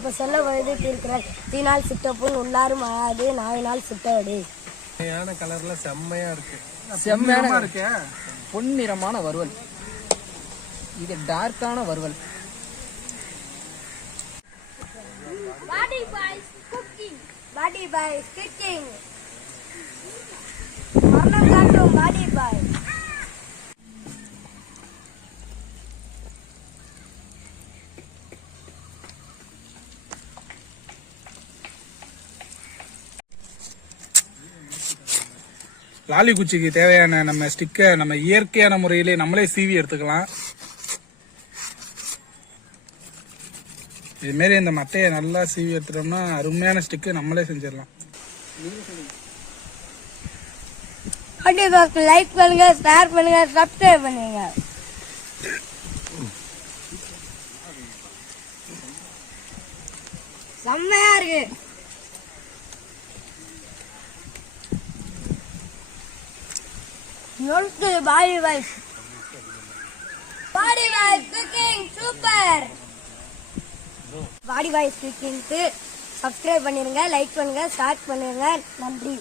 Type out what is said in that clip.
இப்ப சொல்ல வயது தீர்க்கிறார். தீனால் சுட்டப்புண் உள்ளாரும் ஆயாது நாவினால் சுட்டவடு. செம்மையான கலர்ல செம்மையா இருக்கு. செம்மையான இருக்கே? பொன்னிறமான வறுவல். இது டார்க்கான வறுவல். பாடி boy cooking buddy boy cooking மரணம் காட்டும் பாடி பாய் லாலி குச்சிக்கு தேவையான நம்ம ஸ்டிக்கை நம்ம இயற்கையான முறையிலே நம்மளே சீவி எடுத்துக்கலாம். இதுமாரி இந்த மட்டையை நல்லா சீவி எடுத்துட்டோம்னா அருமையான ஸ்டிக்கு நம்மளே செஞ்சிடலாம். லைக் பண்ணுங்க ஷேர் பண்ணுங்க சப்ஸ்கிரைப் பண்ணுங்க. செம்மையா இருக்கு. நொறுக்கு body boy body boy cooking super. Body boy குக்கிங்க்கு subscribe பண்ணிருங்க லைக் பண்ணுங்க ஷேர் பண்ணுங்க. நன்றி.